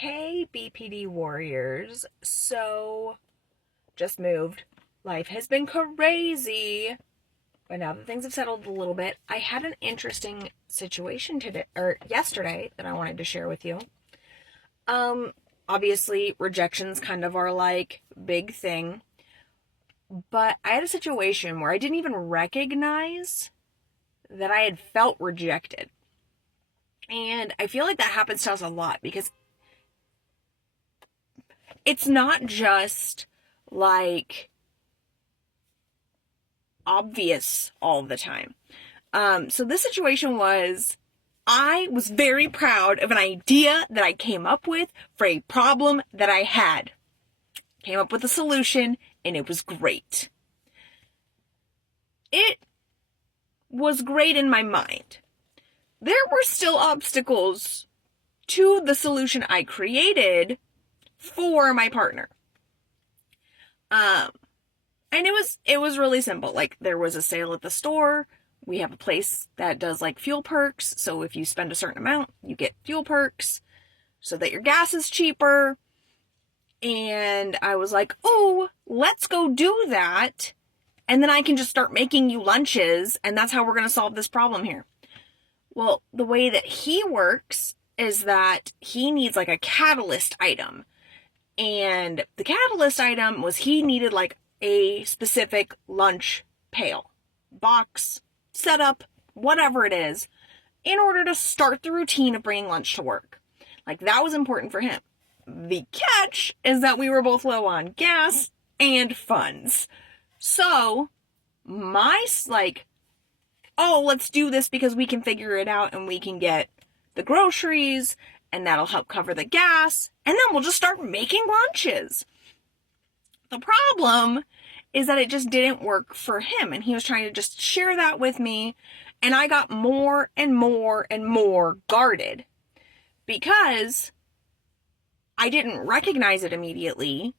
Hey, BPD warriors. So, just moved. Life has been crazy. But now that things have settled a little bit, I had an interesting situation today or yesterday that I wanted to share with you. Obviously, rejection's kind of our big thing. But I had a situation where I didn't even recognize that I had felt rejected. And I feel like that happens to us a lot because it's not just obvious all the time. So this situation was, I was very proud of an idea that I came up with for a problem that I had. Came up with a solution and it was great. It was great in my mind. There were still obstacles to the solution I created for my partner. And it was really simple. There was a sale at the store. We have a place that does fuel perks. So if you spend a certain amount, you get fuel perks so that your gas is cheaper. And I was like, oh, let's go do that. And then I can just start making you lunches. And that's how we're going to solve this problem here. Well, the way that he works is that he needs a catalyst item. And the catalyst item was he needed a specific lunch pail, box, setup, whatever it is, in order to start the routine of bringing lunch to work. That was important for him. The catch is that we were both low on gas and funds. So my oh, let's do this because we can figure it out and we can get the groceries and that'll help cover the gas. And then we'll just start making lunches. The problem is that it just didn't work for him. And he was trying to just share that with me. And I got more and more and more guarded because I didn't recognize it immediately.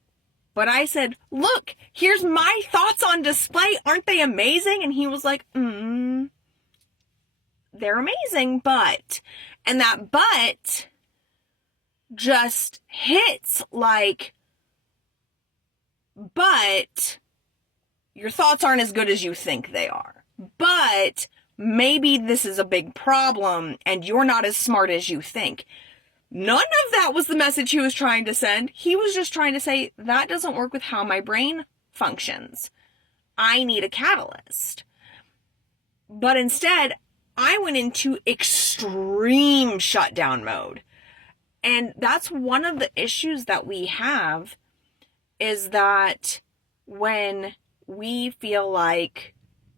But I said, look, here's my thoughts on display. Aren't they amazing? And he was like, they're amazing, but. And that but just hits but your thoughts aren't as good as you think they are. But maybe this is a big problem and you're not as smart as you think. None of that was the message he was trying to send. He was just trying to say, that doesn't work with how my brain functions. I need a catalyst. But instead, I went into extreme shutdown mode. And that's one of the issues that we have is that when we feel like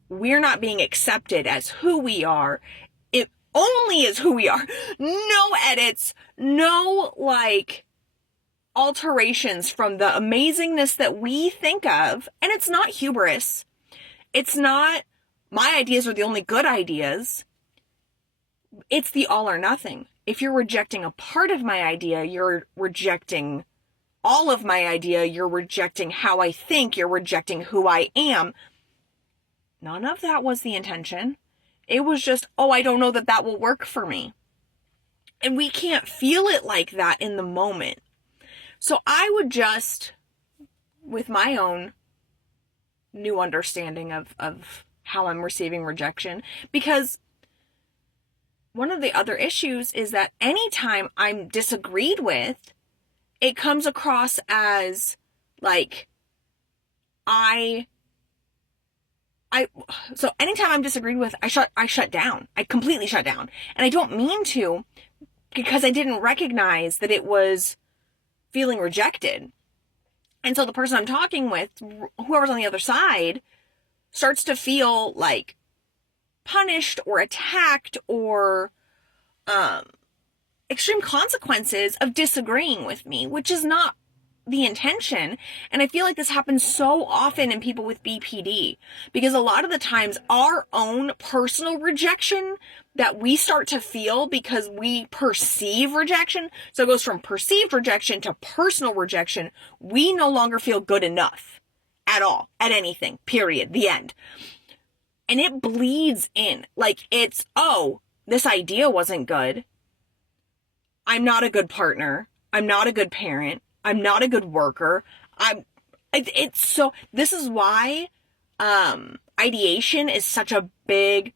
we're not being accepted as who we are, it only is who we are. No edits, no alterations from the amazingness that we think of. And it's not hubris. It's not my ideas are the only good ideas. It's the all or nothing. If you're rejecting a part of my idea, you're rejecting all of my idea. You're rejecting how I think. You're rejecting who I am. None of that was the intention. It was just, oh, I don't know that that will work for me. And we can't feel it like that in the moment. So I would just, with my own new understanding of how I'm receiving rejection, because one of the other issues is that anytime I'm disagreed with, it comes across as so anytime I'm disagreed with, I shut down. I completely shut down. And I don't mean to, because I didn't recognize that it was feeling rejected. And so the person I'm talking with, whoever's on the other side, starts to feel punished or attacked or extreme consequences of disagreeing with me, which is not the intention. And I feel like this happens so often in people with BPD because a lot of the times our own personal rejection that we start to feel because we perceive rejection. So it goes from perceived rejection to personal rejection. We no longer feel good enough at all, at anything, period, the end. And it bleeds in. It's, oh, this idea wasn't good. I'm not a good partner. I'm not a good parent. I'm not a good worker. This is why, ideation is such a big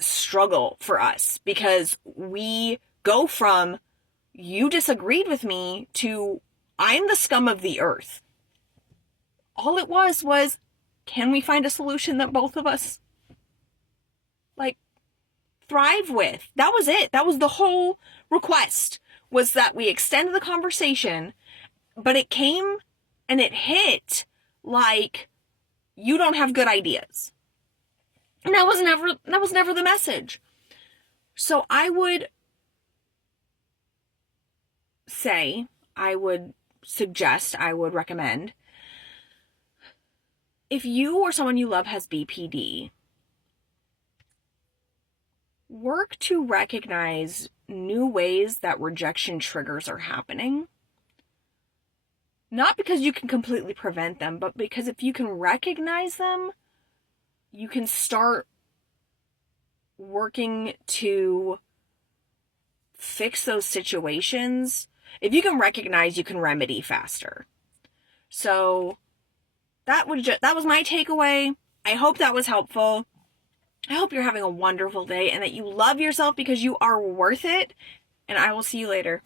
struggle for us, because we go from, you disagreed with me, to, I'm the scum of the earth. All it was, can we find a solution that both of us, like, thrive with? That was it. That was the whole request, was that we extend the conversation, but it came and it hit like, you don't have good ideas. And that was never the message. So I would say, I would suggest, I would recommend, if you or someone you love has BPD, work to recognize new ways that rejection triggers are happening. Not because you can completely prevent them, but because if you can recognize them, you can start working to fix those situations. If you can recognize, you can remedy faster. So that was my takeaway. I hope that was helpful. I hope you're having a wonderful day and that you love yourself, because you are worth it. And I will see you later.